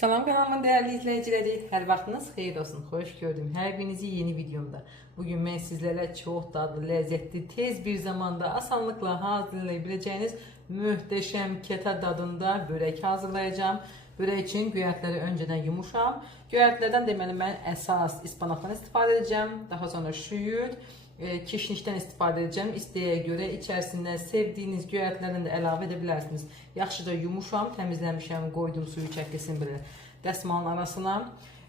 Salam kanalımın değerli izleyicileri, her vaxtınız xeyir olsun, xoş gördüm hər birinizi yeni videomda. Bugün mən sizlərə çox dadlı, ləzzətli, tez bir zamanda asanlıqla hazırlayabileceğiniz möhtəşəm keta dadında börək hazırlayacağım. Börək için göyərtləri önceden yumuşam. Göyərtlərdən deməli mən əsas ispanaqdan istifadə edeceğim. Daha sonra şüyüd, kişnişdən istifadə edeceğim. İsteğe göre içerisinde sevdiğiniz göyərtlərdən də əlavə edə bilərsiniz. Yaxşıca yumuşam, təmizləmişəm, qoydum suyu çəkilsin belə dəsmalın arasına.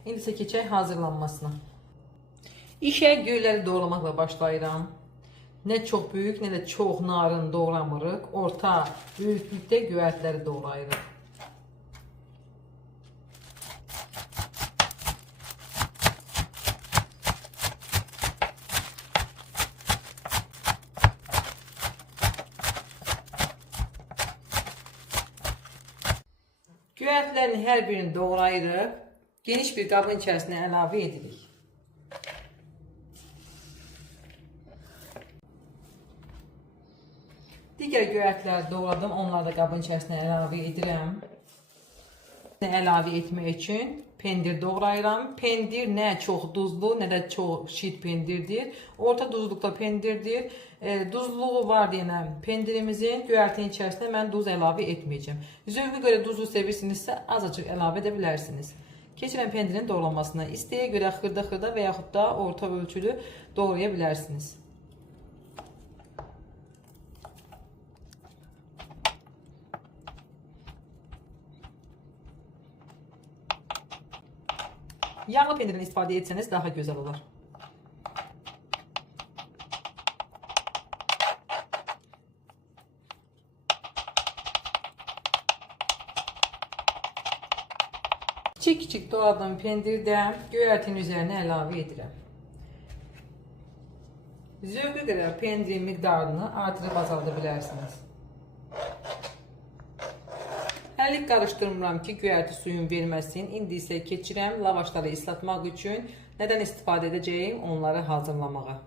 İndi isə keçək hazırlanmasına. İşə göyləri doğramaqla başlayıram. Nə çox böyük, nə də çox narın doğramırıq. Orta böyüklükdə göyərtləri doğrayırıq. Göyərtilərin hər birini doğrayırıq. Geniş bir qabın içərisinə əlavə edirik. Digər göyərtiləri doğradım, onları da qabın içərisinə əlavə edirəm. Əlavə etmək üçün pendir doğrayıram. Pendir nə çox duzlu, nə də çox şit pendirdir. Orta duzlukda pendirdir. Duzluğu var deyənə pendirimizin göyərtinin içərisinə mən duz əlavə etməyəcəm. Zövqə görə duzlu sevirsinizsə azacıq əlavə edə bilərsiniz. Keçirəm pendirin doğranmasına. İsteğe görə xırda və yaxud da orta ölçülü doğraya bilərsiniz. Yağlı pendirden istifadə etsəniz daha güzel olur. Küçük doğradığım pendirdə göyərtinin üzərinə əlavə edirəm. Zövqə görə pendirin miqdarını artırıb azalda bilərsiniz. Hərlik qarışdırmıram ki, göyərti suyun verməsin. İndi isə keçirəm lavaşları ıslatmaq üçün nədən istifadə edəcəyim onları hazırlamağa.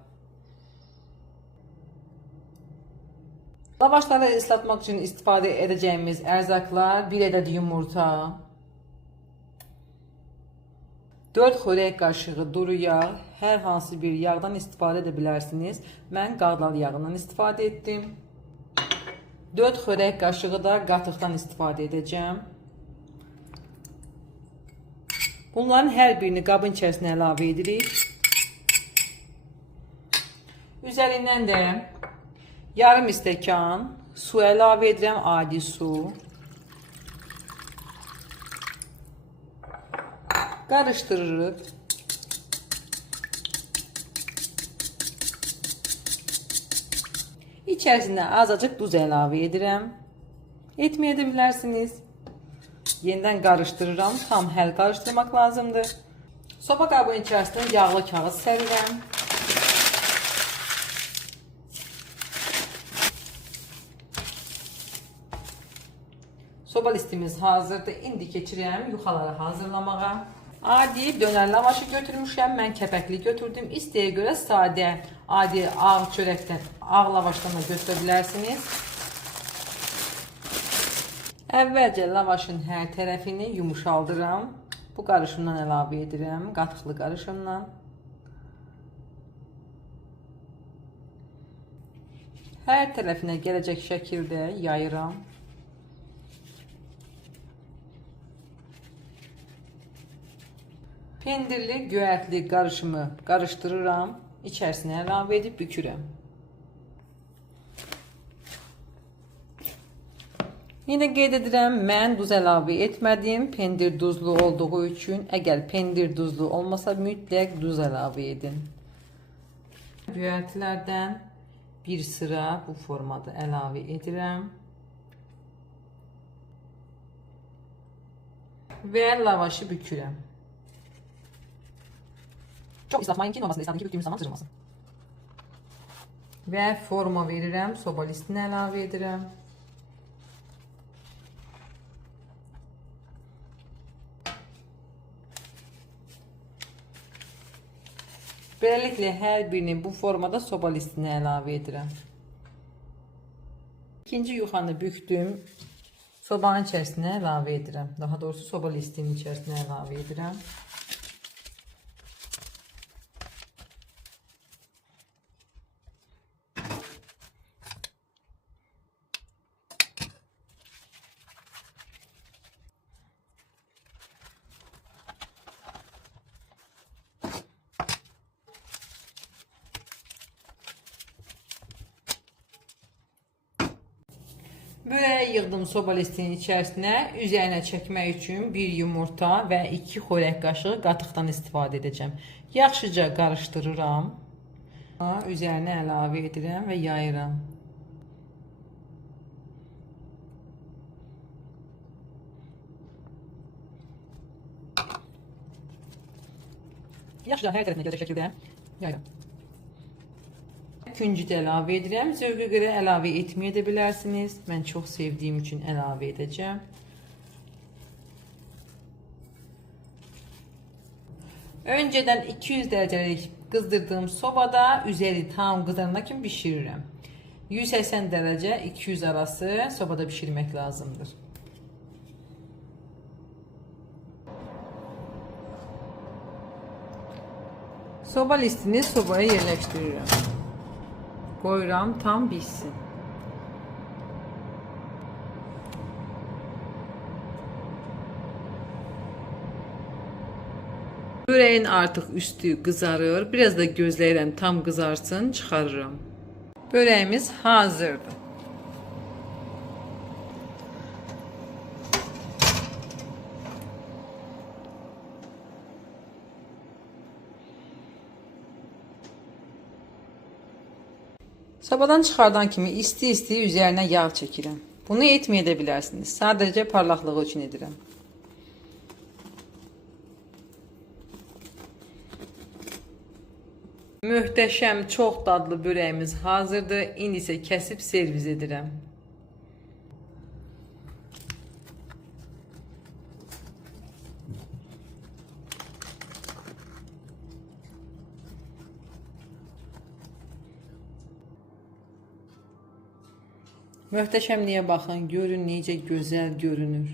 Lavaşları ıslatmaq üçün istifadə edəcəyimiz ərzaqlar 1 ədəd yumurta, 4 xörək qaşığı duru yağ, hər hansı bir yağdan istifadə edə bilərsiniz. Mən qardal yağından istifadə etdim. 4 xörək qaşığı da qatıqdan istifadə edəcəm. Bunların hər birini qabın içərisinə əlavə edirik. Üzərindən də yarım stəkan su əlavə edirəm, adi su. Qarışdırırıq. İçərisinə azacıq duz əlavə edirəm. Etməyə də bilərsiniz. Yenidən qarışdırıram. Tam həll qarışdırmaq lazımdır. Soba qabının içərisinə yağlı kağız sərirəm. Soba listimiz hazırdır. İndi keçirəm yuxaları hazırlamağa. Adi dönər lavaşı götürmüşəm. Mən kəpəkli götürdüm. İsteğe görə sadə, adi ağ çörəkdən, ağ lavaşdan da götürə bilərsiniz. Əvvəlcə lavaşın hər tərəfini yumuşaldıram. Bu qarışımdan əlavə edirəm. Qatıqlı qarışımdan. Hər tərəfinə gələcək şəkildə yayıram. Pendirli göyərtli qarışımı qarışdırıram. İçərisinə əlavə edib bükürəm. Yine qeyd edirəm, mən duz əlavə etmədim. Pendir duzlu olduğu üçün, əgər pendir duzlu olmasa mütləq duz əlavə edin. Göyərtilərdən bir sıra bu formada əlavə edirəm. Və lavaşı bükürəm. Çok ıslatmayın ki, olmasın, ıslatın ki, büktüğümüz zaman cırılmasın. Və forma verirəm, soba listinə əlavə edirəm. Beləliklə hər birini bu formada soba listinə əlavə edirəm. İkinci yuxanı büktüm. Sobanın içərisinə əlavə edirəm. Daha doğrusu soba listinin içərisinə əlavə edirəm. Böreği yığdım soba listinin içərisinə. Üzərinə çəkmək üçün 1 yumurta və 2 xörək qaşığı qatıqdan istifadə edəcəm. Yaxşıca qarışdırıram. Üzərinə əlavə edirəm və yayıram. Yaxşıca hər tərəfinə gələcək şəkildə yayıram. Küncü də əlavə edirəm. Zövqə görə əlavə etməyə də bilərsiniz. Mən çox sevdiyim üçün əlavə edəcəm. Öncədən 200 dərəcəlik qızdırdığım sobada üzəri tam qızarana kimi bişirirəm. 180 dərəcə 200 arası sobada bişirmək lazımdır. Soba listini sobaya yerləşdirirəm. Qoyuram tam pişsin. Böreğin artıq üstü qızarır. Biraz da gözləyirəm tam qızarsın, çıxarıram. Böreğimiz hazırdır. Sobadan çıxardan kimi isti-isti üzərinə yağ çəkirəm. Bunu etməyə də bilərsiniz. Sadəcə parlaqlığı üçün edirəm. Möhtəşəm, çox dadlı börəyimiz hazırdır. İndi isə kəsib servis edirəm. Möhtəşəmliyə baxın, görün necə gözəl görünür.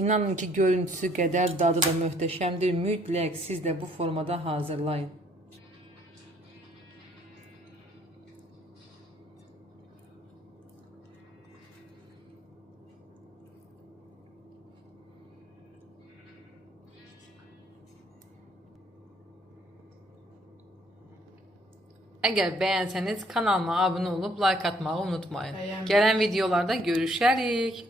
İnanın ki, görüntüsü qədər dadı da möhtəşəmdir. Mütləq siz də bu formada hazırlayın. Əgər bəyənsəniz kanalıma abunə olub like atmağı unutmayın. Gələn videolarda görüşərik.